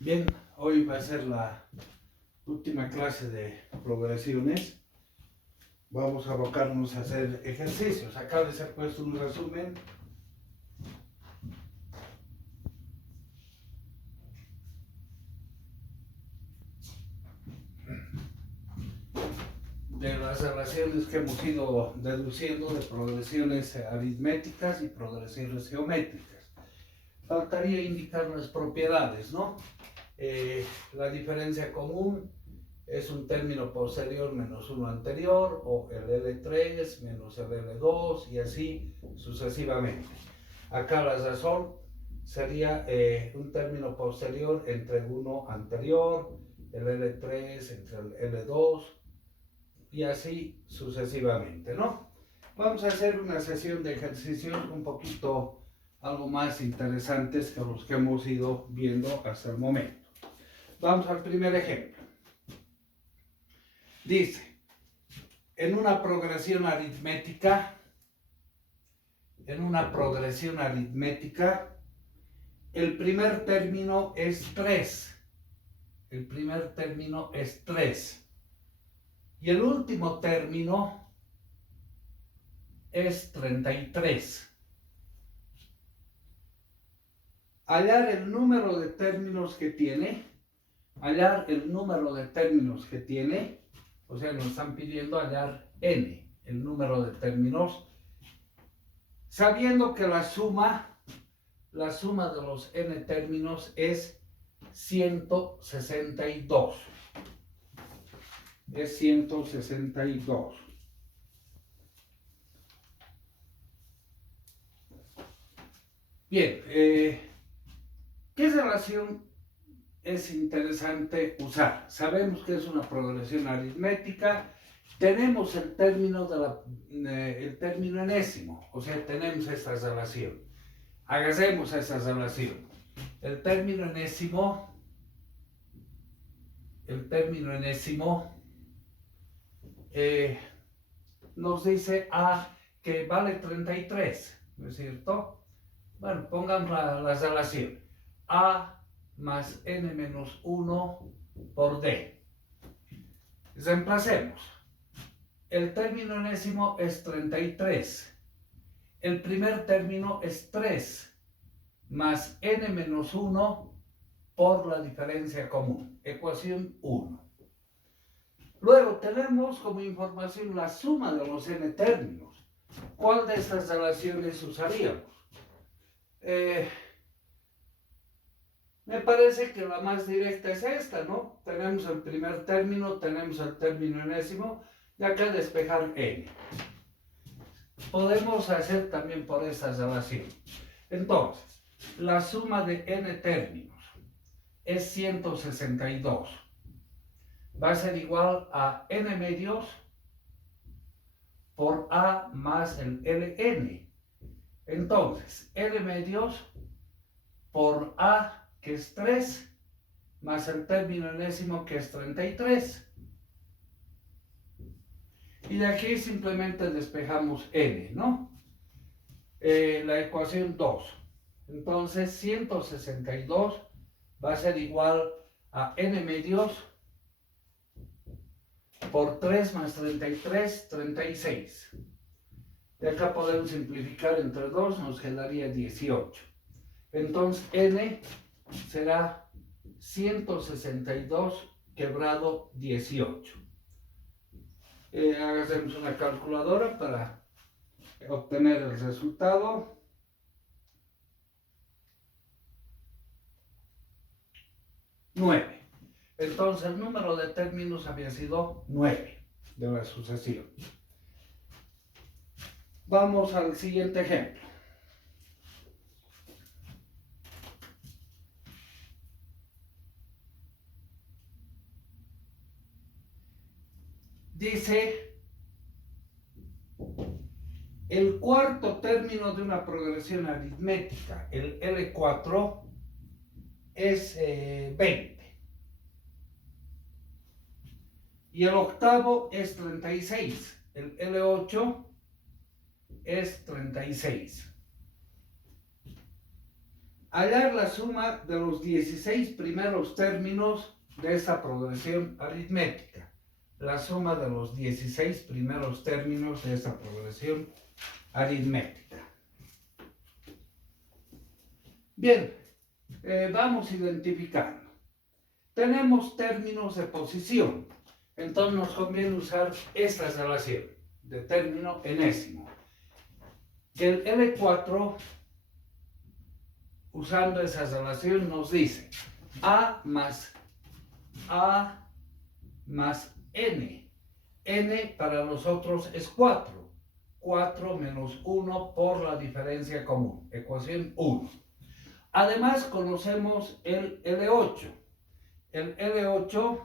Bien, hoy va a ser la última clase de progresiones. Vamos a abocarnos a hacer ejercicios. Acá les he puesto un resumen de las relaciones que hemos ido deduciendo de progresiones aritméticas y progresiones geométricas. Faltaría indicar las propiedades, ¿no? La diferencia común es un término posterior menos uno anterior, o el L3 menos el L2 y así sucesivamente. Acá la razón sería un término posterior entre uno anterior, el L3 entre el L2 y así sucesivamente, ¿no? Vamos a hacer una sesión de ejercicios un poquito algo más interesantes que los que hemos ido viendo hasta el momento. Vamos al primer ejemplo. Dice, en una progresión aritmética, el primer término es 3. El primer término es 3. Y el último término es 33. Hallar el número de términos que tiene. O sea, nos están pidiendo hallar n, el número de términos, sabiendo que la suma de los n términos es 162. Es 162. Bien, ¿qué relación es interesante usar? Sabemos que es una progresión aritmética. Tenemos el término enésimo, o sea, tenemos esta relación. Hagamos esa relación. El término enésimo nos dice A que vale 33, ¿no es cierto? Bueno, pongamos la relación. A más n menos 1 por d. Reemplacemos. El término enésimo es 33. El primer término es 3 más n menos 1 por la diferencia común. Ecuación 1. Luego tenemos como información la suma de los n términos. ¿Cuál de estas relaciones usaríamos? Me parece que la más directa es esta, ¿no? Tenemos el primer término, tenemos el término enésimo, y acá despejar n. Podemos hacer también por esta relación. Entonces, la suma de n términos es 162. Va a ser igual a n medios por a más el ln. Entonces, n medios por a, que es 3, más el término enésimo, que es 33. Y de aquí simplemente despejamos n, ¿no? La ecuación 2. Entonces, 162 va a ser igual a n medios por 3 más 33, 36. De acá podemos simplificar entre 2, nos quedaría 18. Entonces, n será 162 quebrado 18. Hagamos una calculadora para obtener el resultado. 9. Entonces el número de términos había sido 9 de la sucesión. Vamos al siguiente ejemplo. Dice, el cuarto término de una progresión aritmética, el L4, es 20. Y el octavo es 36. El L8 es 36. hallar la suma de los 16 primeros términos de esta progresión aritmética. La suma de los 16 primeros términos de esta progresión aritmética. Bien, vamos identificando. Tenemos términos de posición. Entonces nos conviene usar esta relación de término enésimo. El L4, usando esa relación, nos dice A más N. N para nosotros es 4. 4 menos 1 por la diferencia común. Ecuación 1. Además conocemos el L8. El L8,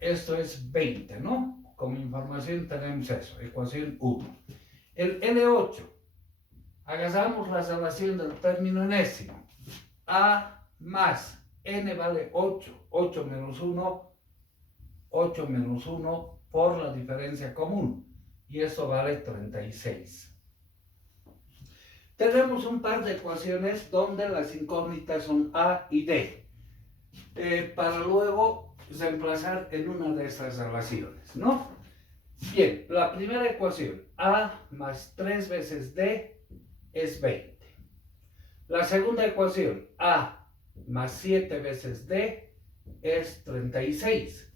esto es 20, ¿no? Como información tenemos eso, ecuación 1. El L8, hagamos la relación del término enésimo. A más N vale 8. 8 menos 1, 8 menos 1 por la diferencia común. Y esto vale 36. Tenemos un par de ecuaciones donde las incógnitas son A y D. Para luego reemplazar en una de estas relaciones, ¿no? Bien, la primera ecuación, A más 3 veces D es 20. La segunda ecuación, A más 7 veces D es 36.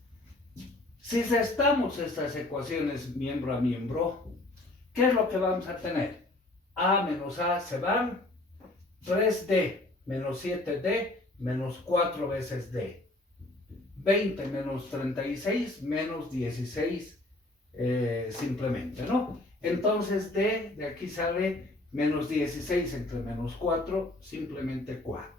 Si restamos estas ecuaciones miembro a miembro, ¿qué es lo que vamos a tener? A menos A se van, 3D menos 7D menos 4 veces D. 20 menos 36 menos 16 simplemente, ¿no? Entonces D de aquí sale menos 16 entre menos 4, simplemente 4.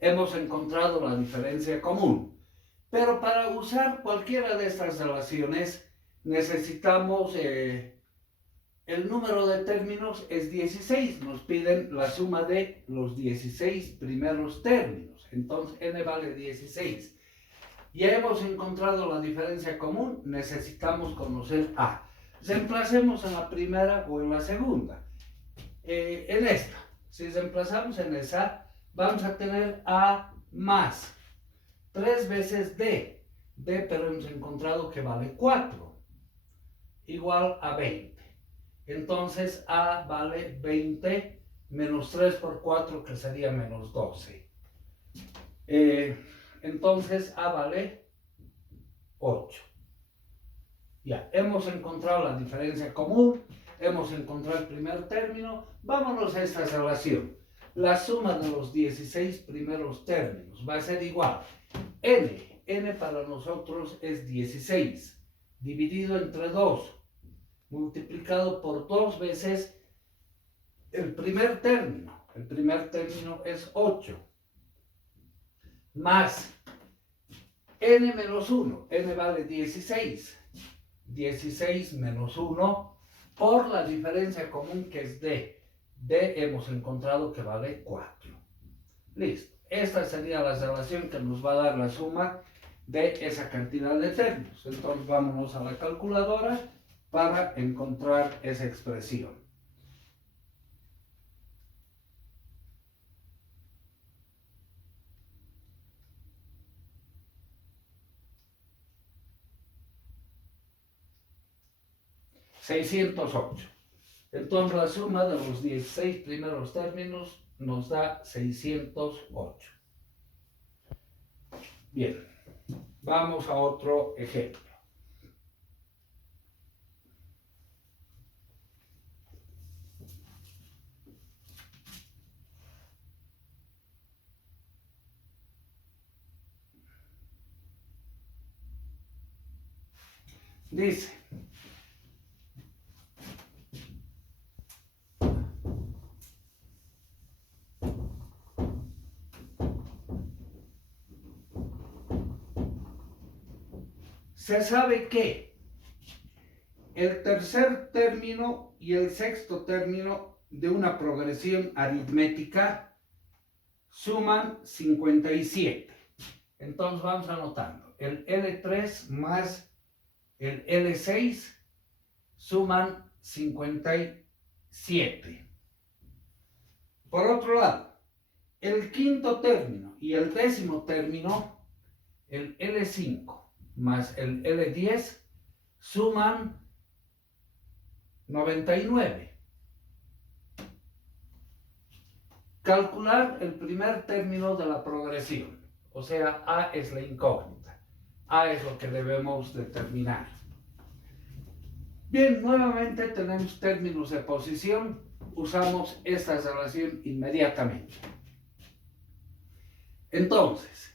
Hemos encontrado la diferencia común, pero para usar cualquiera de estas relaciones necesitamos el número de términos es 16. Nos piden la suma de los 16 primeros términos. Entonces n vale 16. Ya hemos encontrado la diferencia común. Necesitamos conocer A. Reemplacemos en la primera o en la segunda. En esta. Si reemplazamos en esa, vamos a tener A más 3 veces D. D, pero hemos encontrado que vale 4. Igual a 20. Entonces A vale 20 menos 3 por 4, que sería menos 12. Entonces A vale 8. Ya, hemos encontrado la diferencia común, hemos encontrado el primer término. Vámonos a esta relación. La suma de los 16 primeros términos va a ser igual. N para nosotros es 16, dividido entre 2. Multiplicado por 2 veces el primer término. El primer término es 8. Más n menos 1. N vale 16. 16 menos 1 por la diferencia común que es D. D hemos encontrado que vale 4. Listo. Esta sería la relación que nos va a dar la suma de esa cantidad de términos. Entonces vámonos a la calculadora para encontrar esa expresión. $608. Entonces la suma de los 16 primeros términos nos da 608. Bien, vamos a otro ejemplo. Dice, se sabe que el tercer término y el sexto término de una progresión aritmética suman 57. Entonces vamos anotando. El L3 más el L6 suman 57. Por otro lado, el quinto término y el décimo término, el L5 más el L10, suman 99. Calcular el primer término de la progresión, o sea, A es la incógnita. A es lo que debemos determinar. Bien, nuevamente tenemos términos de posición. Usamos esta relación inmediatamente. Entonces,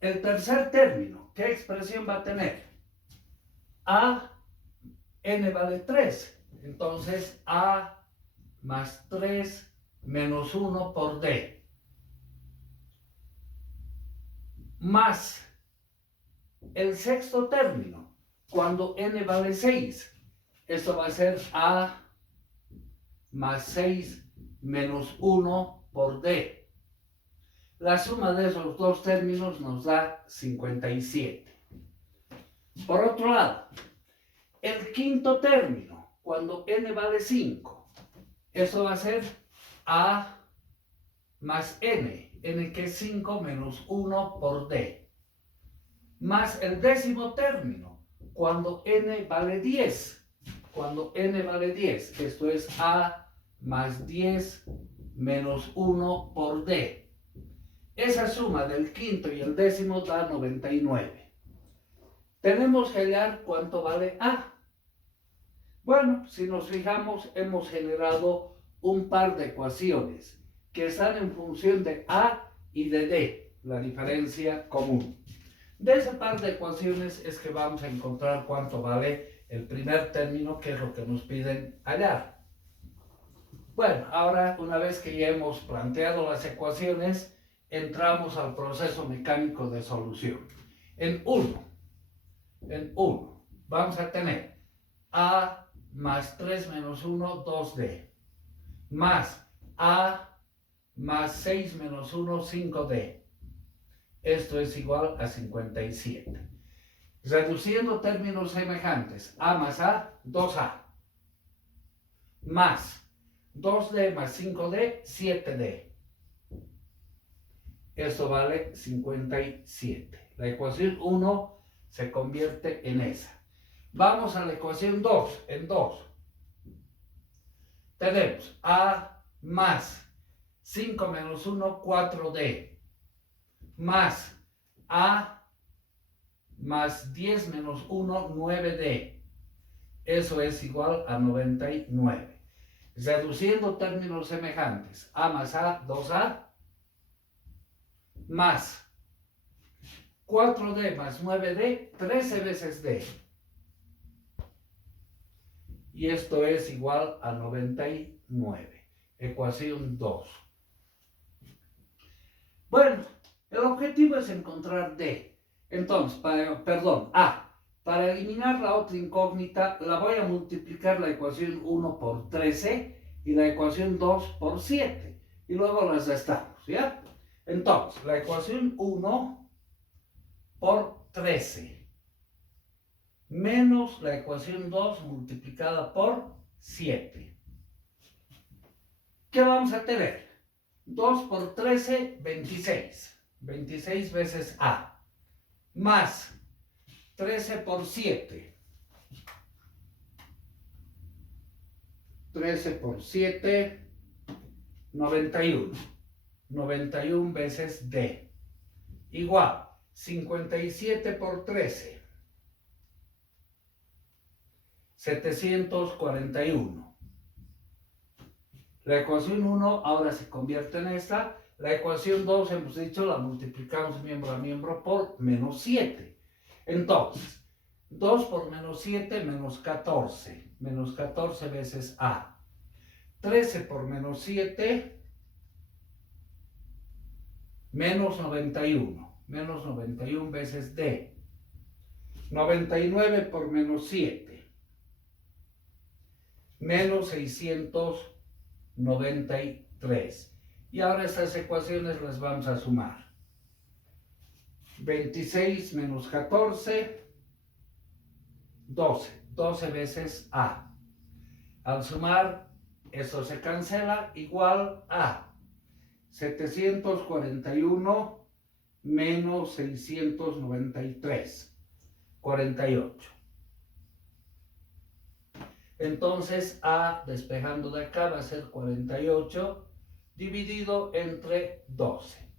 el tercer término, ¿qué expresión va a tener? A, n vale 3. Entonces, A más 3 menos 1 por D. Más el sexto término, cuando n vale 6. Esto va a ser A más 6 menos 1 por D. La suma de esos dos términos nos da 57. Por otro lado, el quinto término, cuando n vale 5, eso va a ser A más n que es 5 menos 1 por D, más el décimo término, cuando n vale 10. Cuando n vale 10, esto es A más 10 menos 1 por D. Esa suma del quinto y el décimo da 99. Tenemos que hallar cuánto vale A. Bueno, si nos fijamos, hemos generado un par de ecuaciones que están en función de A y de D, la diferencia común. De ese par de ecuaciones es que vamos a encontrar cuánto vale el primer término, que es lo que nos piden hallar. Bueno, ahora una vez que ya hemos planteado las ecuaciones, entramos al proceso mecánico de solución. En 1, vamos a tener A más 3 menos 1, 2D, más A más 6 menos 1, 5D. Esto es igual a 57. Reduciendo términos semejantes, A más A, 2A, más 2D más 5D, 7D. Esto vale 57. La ecuación 1 se convierte en esa. Vamos a la ecuación 2. En 2 tenemos A más 5 menos 1, 4D, más A más 10 menos 1, 9D. Eso es igual a 99. Reduciendo términos semejantes, A más A, 2A, más 4D más 9D, 13 veces D. Y esto es igual a 99. Ecuación 2. Bueno, el objetivo es encontrar D. Entonces, A. Para eliminar la otra incógnita, la voy a multiplicar la ecuación 1 por 13 y la ecuación 2 por 7. Y luego las restamos, ¿ya? Entonces, la ecuación 1 por 13 menos la ecuación 2 multiplicada por 7. ¿Qué vamos a tener? 2 por 13, 26. 26 veces A. Más 13 por 7. 13 por 7, 91. 91 veces D. Igual, 57 por 13. 741. La ecuación 1 ahora se convierte en esta. La ecuación 2, hemos dicho, la multiplicamos miembro a miembro por menos 7. Entonces, 2 por menos 7, menos 14. Menos 14 veces A. 13 por menos 7, menos 91. Menos 91 veces D. 99 por menos 7. Menos 693. Y ahora estas ecuaciones las vamos a sumar. 26 menos 14, 12. 12 veces A. Al sumar eso se cancela, igual a 741 menos 693, 48. Entonces A, despejando de acá, va a ser 48 dividido entre 12.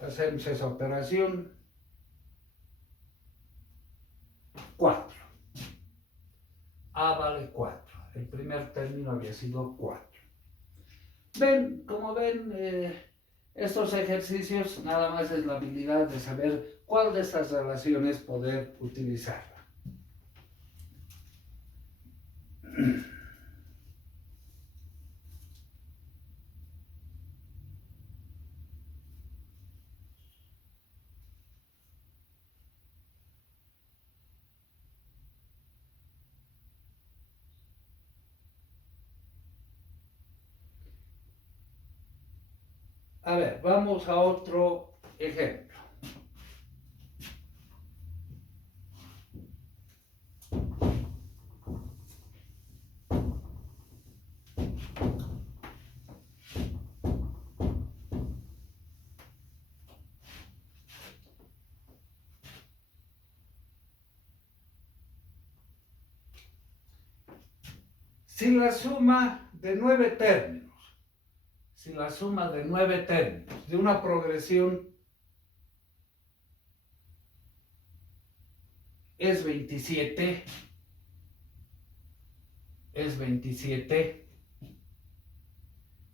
Hacemos esa operación. 4. A vale 4. El primer término había sido 4. Ven, como ven, estos ejercicios nada más es la habilidad de saber cuál de estas relaciones poder utilizarla. A ver, vamos a otro ejemplo. Si la suma de 9 términos, de una progresión es 27,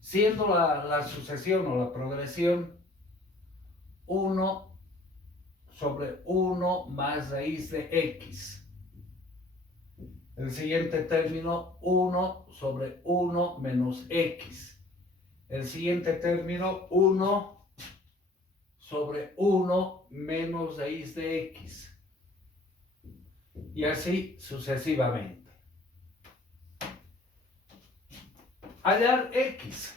siendo la sucesión o la progresión 1 sobre 1 más raíz de x. El siguiente término, 1 sobre 1 menos x. El siguiente término, 1 sobre 1 menos raíz de x. Y así sucesivamente. Hallar x.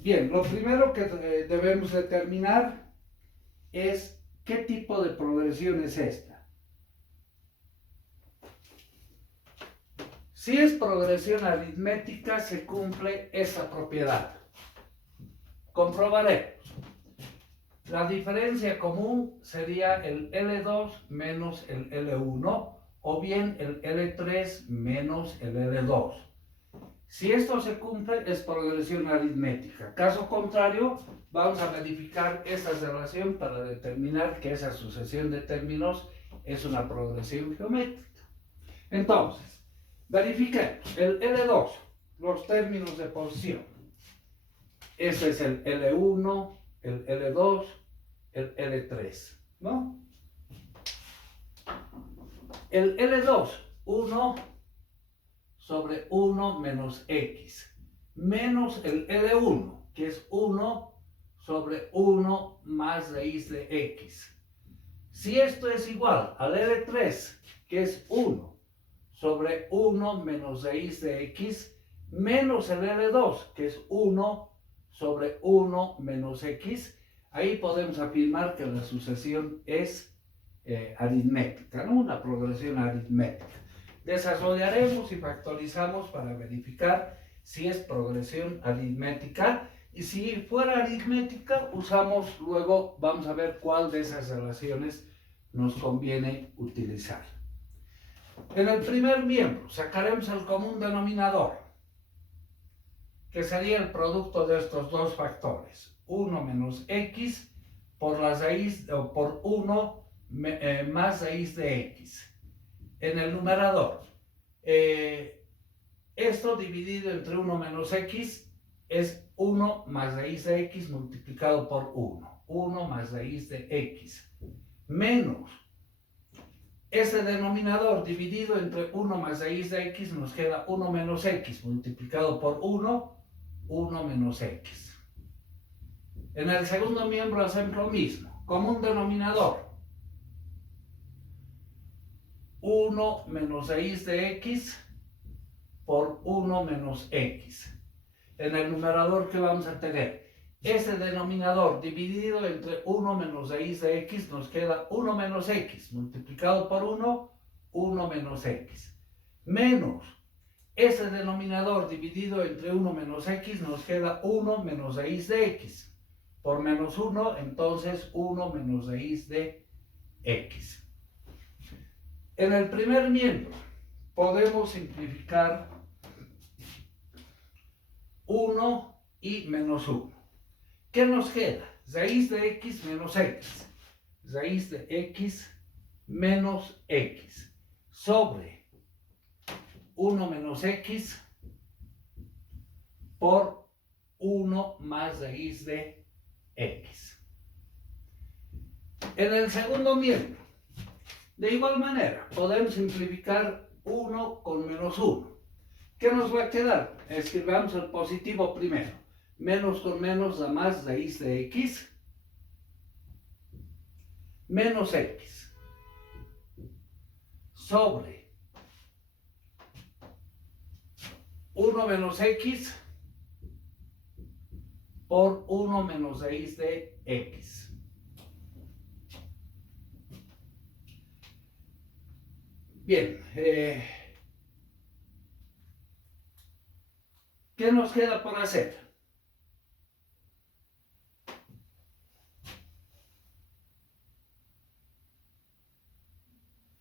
Bien, lo primero que debemos determinar es qué tipo de progresión es esta. Si es progresión aritmética, se cumple esta propiedad. Comprobaremos. La diferencia común sería el L2 menos el L1 o bien el L3 menos el L2. Si esto se cumple, es progresión aritmética. Caso contrario, vamos a verificar esta relación para determinar que esa sucesión de términos es una progresión geométrica. Entonces, verifiquemos el L2, los términos de posición. Ese es el L1, el L2, el L3, ¿no? El L2, 1 sobre 1 menos x, menos el L1, que es 1 sobre 1 más raíz de x. Si esto es igual al L3, que es 1 sobre 1 menos raíz de x, menos el L2, que es 1 sobre 1 menos x, ahí podemos afirmar que la sucesión es aritmética, ¿no? Una progresión aritmética. Desarrollaremos y factorizamos para verificar si es progresión aritmética, y si fuera aritmética luego vamos a ver cuál de esas relaciones nos conviene utilizar. En el primer miembro sacaremos el común denominador, que sería el producto de estos dos factores, 1 menos x por la raíz, o por 1 más raíz de x. En el numerador, esto dividido entre 1 menos x es 1 más raíz de x multiplicado por 1 más raíz de x, menos ese denominador dividido entre 1 más raíz de x, nos queda 1 menos x multiplicado por 1 menos x. En el segundo miembro hacemos lo mismo, común denominador, 1 menos raíz de x por 1 menos x. En el numerador, ¿qué vamos a tener? Ese denominador dividido entre 1 menos raíz de x, nos queda 1 menos x multiplicado por 1 menos x, menos ese denominador dividido entre 1 menos x, nos queda 1 menos raíz de x. Por menos 1, entonces 1 menos raíz de x. En el primer miembro podemos simplificar 1 y menos 1. ¿Qué nos queda? Raíz de x menos x. Raíz de x menos x sobre 1 menos x por 1 más raíz de x. En el segundo miembro, de igual manera, podemos simplificar 1 con menos 1. ¿Qué nos va a quedar? Escribamos el positivo primero. Menos con menos da más raíz de x menos x sobre 1 menos x por 1 menos raíz de x. Bien, ¿qué nos queda por hacer?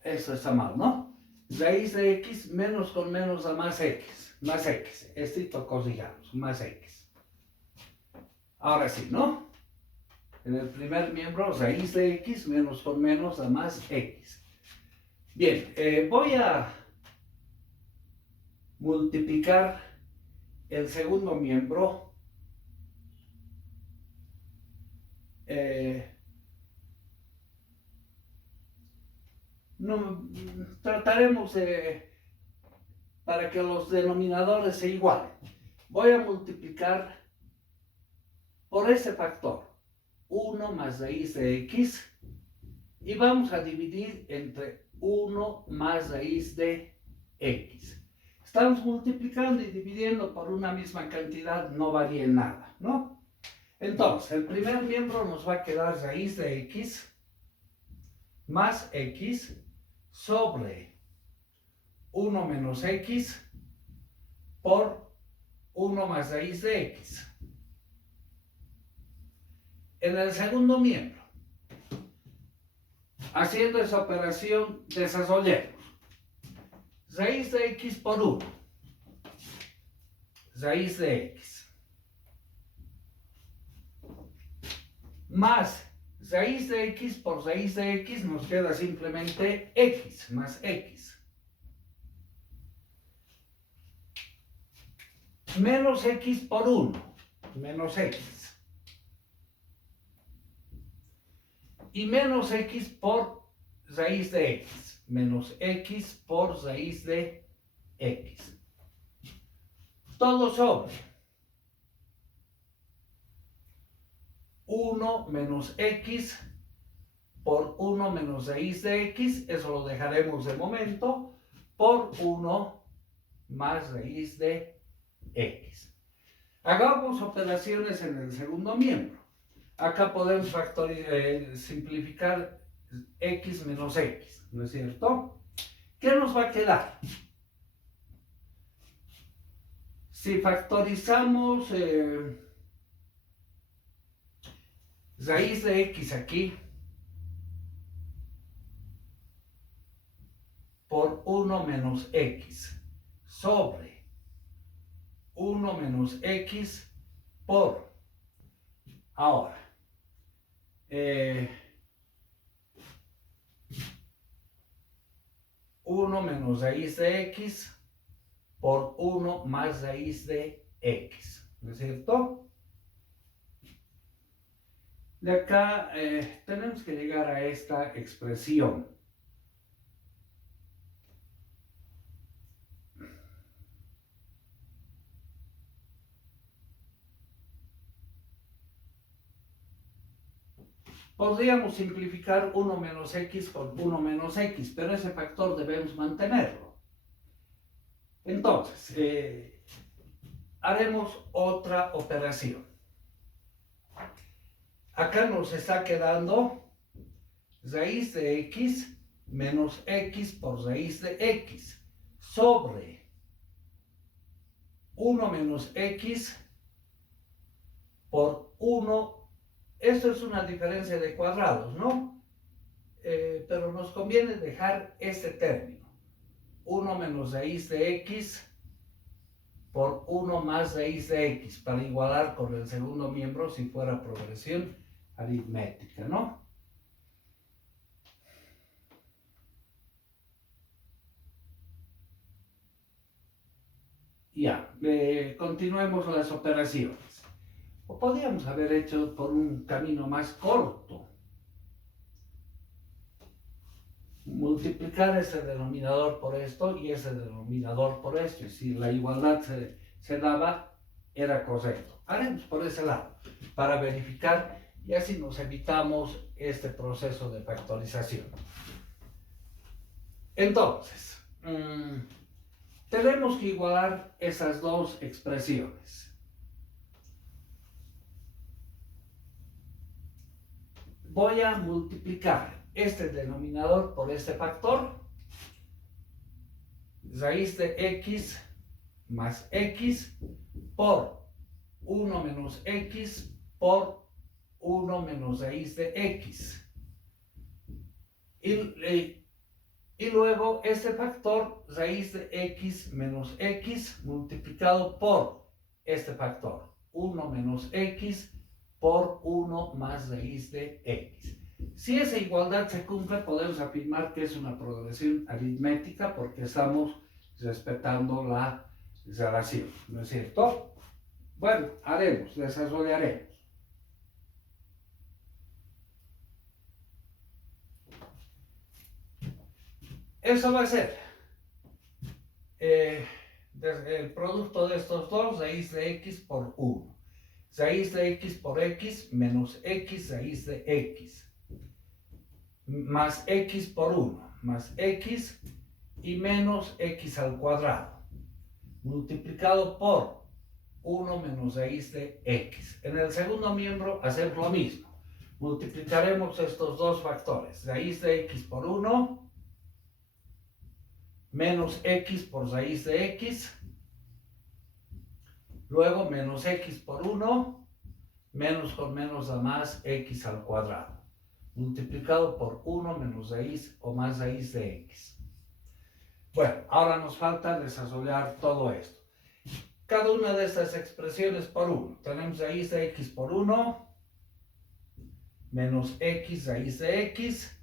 Esto está mal, ¿no? Raíz de x menos con menos da más x. Más x. Esto corrijamos. Más x. Ahora sí, ¿no? En el primer miembro, raíz de x menos con menos da más x. Bien, voy a multiplicar el segundo miembro. No, trataremos para que los denominadores se igualen. Voy a multiplicar por ese factor 1 más raíz de x y vamos a dividir entre 1 más raíz de x. Estamos multiplicando y dividiendo por una misma cantidad, no varía en nada, ¿no? Entonces, el primer miembro nos va a quedar raíz de x más x sobre 1 menos x por 1 más raíz de x. En el segundo miembro, haciendo esa operación, desarrollemos raíz de x por 1, raíz de x, más raíz de x por raíz de x, nos queda simplemente x más x. Menos x por 1, menos x. Y menos x por raíz de x, menos x por raíz de x. Todo sobre 1 menos x por 1 menos raíz de x, eso lo dejaremos de momento, por 1 más raíz de x. Hagamos operaciones en el segundo miembro. Acá podemos simplificar x menos x, ¿no es cierto? ¿Qué nos va a quedar? Si factorizamos raíz de x aquí por 1 menos x sobre 1 menos x por, ahora, 1 menos raíz de x por 1 más raíz de x, ¿no es cierto? De acá tenemos que llegar a esta expresión. Podríamos simplificar 1 menos x con 1 menos x, pero ese factor debemos mantenerlo. Entonces, haremos otra operación. Acá nos está quedando raíz de x menos x por raíz de x sobre 1 menos x por 1. Esto es una diferencia de cuadrados, ¿no? Pero nos conviene dejar este término. 1 menos raíz de x por 1 más raíz de x para igualar con el segundo miembro si fuera progresión aritmética, ¿no? Ya, continuemos las operaciones. O podríamos haber hecho por un camino más corto. Multiplicar ese denominador por esto y ese denominador por esto. Y si la igualdad se daba, era correcto. Haremos por ese lado para verificar y así nos evitamos este proceso de factorización. Entonces, tenemos que igualar esas dos expresiones. Voy a multiplicar este denominador por este factor, raíz de x más x por 1 menos x por 1 menos raíz de x. Y luego este factor, raíz de x menos x, multiplicado por este factor, 1 menos x por 1 más raíz de x. Si esa igualdad se cumple, podemos afirmar que es una progresión aritmética porque estamos respetando la relación, ¿no es cierto? Bueno, desarrollaremos. Eso va a ser el producto de estos dos, raíz de x por 1. Raíz de x por x menos x raíz de x. Más x por 1, más x y menos x al cuadrado. Multiplicado por 1 menos raíz de x. En el segundo miembro hacemos lo mismo. Multiplicaremos estos dos factores. Raíz de x por 1 menos x por raíz de x, luego menos x por 1, menos con menos da más x al cuadrado, multiplicado por 1 menos raíz o más raíz de x. Bueno, ahora nos falta desarrollar todo esto. Cada una de estas expresiones por 1. Tenemos raíz de x por 1, menos x raíz de x,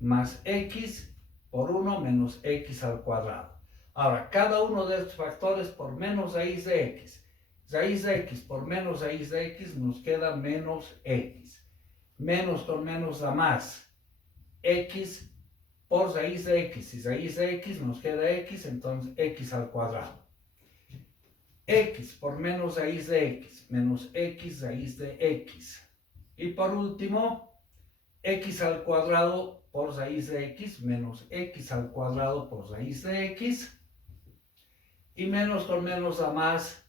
más x por 1 menos x al cuadrado. Ahora, cada uno de estos factores por menos raíz de x. Raíz de x por menos raíz de x nos queda menos x. Menos con menos da más. X por raíz de x. Y raíz de x nos queda x, entonces x al cuadrado. X por menos raíz de x menos x raíz de x. Y por último, x al cuadrado por raíz de x menos x al cuadrado por raíz de x y menos con menos da más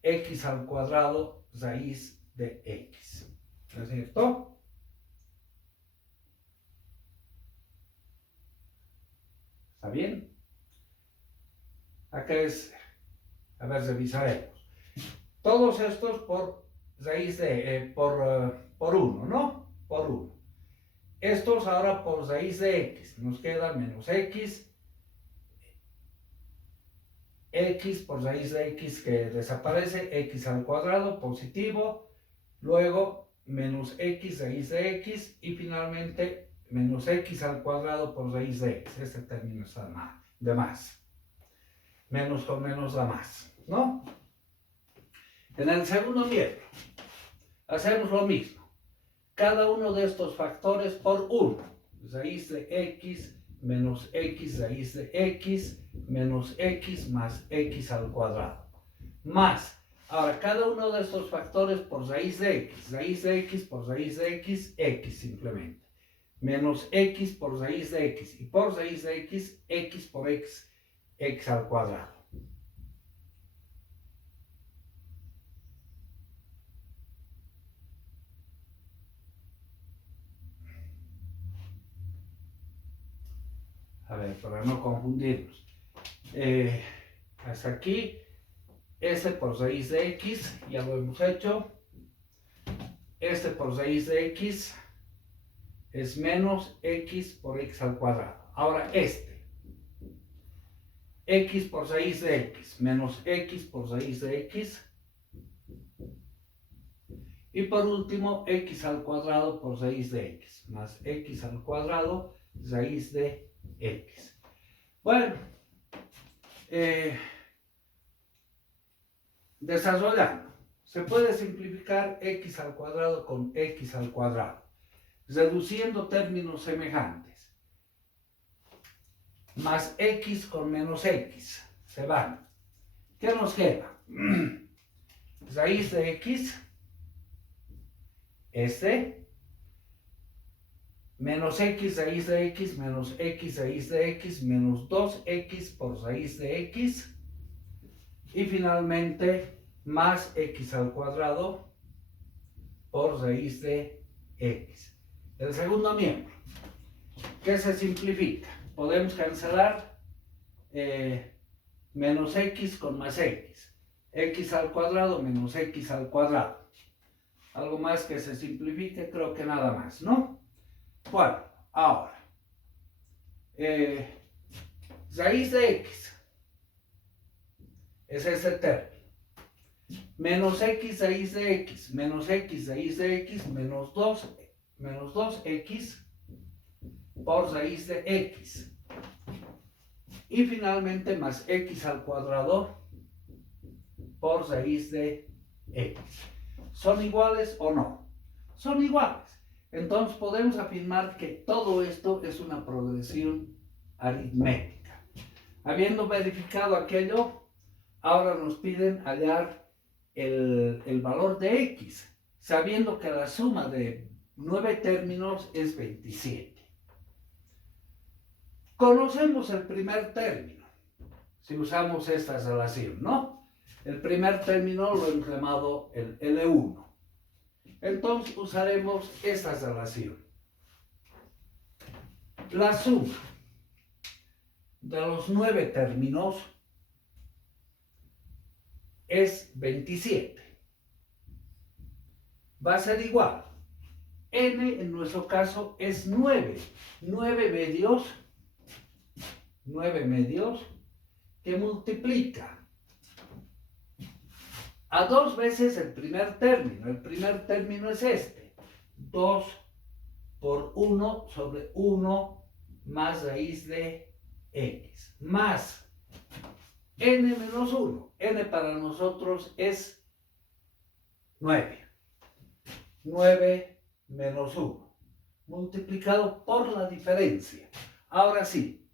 x al cuadrado raíz de x. ¿No es cierto? ¿Está bien? Acá es, a ver, revisaremos. Todos estos por raíz de, por 1, ¿no? Por 1. Estos ahora por raíz de x, nos queda menos x por raíz de x que desaparece, x al cuadrado positivo, luego menos x raíz de x y finalmente menos x al cuadrado por raíz de x. Este término está de más. Menos con menos da más, ¿no? En el segundo miembro hacemos lo mismo. Cada uno de estos factores por 1. Raíz de x menos x raíz de x menos x más x al cuadrado. Más, ahora cada uno de estos factores por raíz de x. Raíz de x por raíz de x, x simplemente. Menos x por raíz de x. Y por raíz de x por x, x al cuadrado. A ver, para no confundirnos. Hasta aquí, S por raíz de X, ya lo hemos hecho. Este por raíz de X es menos X por X al cuadrado. Ahora X por raíz de X menos X por raíz de X. Y por último, X al cuadrado por raíz de X más X al cuadrado raíz de X. Bueno, desarrollando. Se puede simplificar X al cuadrado con X al cuadrado, reduciendo términos semejantes. Más X con menos X. Se van. ¿Qué nos queda? Raíz de X. Menos X raíz de X menos X raíz de X menos 2X por raíz de X. Y finalmente, más X al cuadrado por raíz de X. El segundo miembro, ¿qué se simplifica? Podemos cancelar menos X con más X. X al cuadrado menos X al cuadrado. Algo más que se simplifique, creo que nada más, ¿no? Bueno, ahora, raíz de X es ese término. Menos X raíz de X, menos X raíz de X, menos 2X por raíz de X. Y finalmente más X al cuadrado por raíz de X. ¿Son iguales o no? Son iguales. Entonces podemos afirmar que todo esto es una progresión aritmética. Habiendo verificado aquello, ahora nos piden hallar el valor de X, sabiendo que la suma de 9 términos es 27. Conocemos el primer término, si usamos esta relación, ¿no? El primer término lo hemos llamado el L1. Entonces usaremos esta relación. La suma de los 9 términos es 27. Va a ser igual. N en nuestro caso es 9. 9 medios que multiplica a 2 veces el primer término. El primer término es este. 2 por 1 sobre 1 más raíz de X. Más N menos 1. N para nosotros es 9. 9 menos 1. Multiplicado por la diferencia. Ahora sí.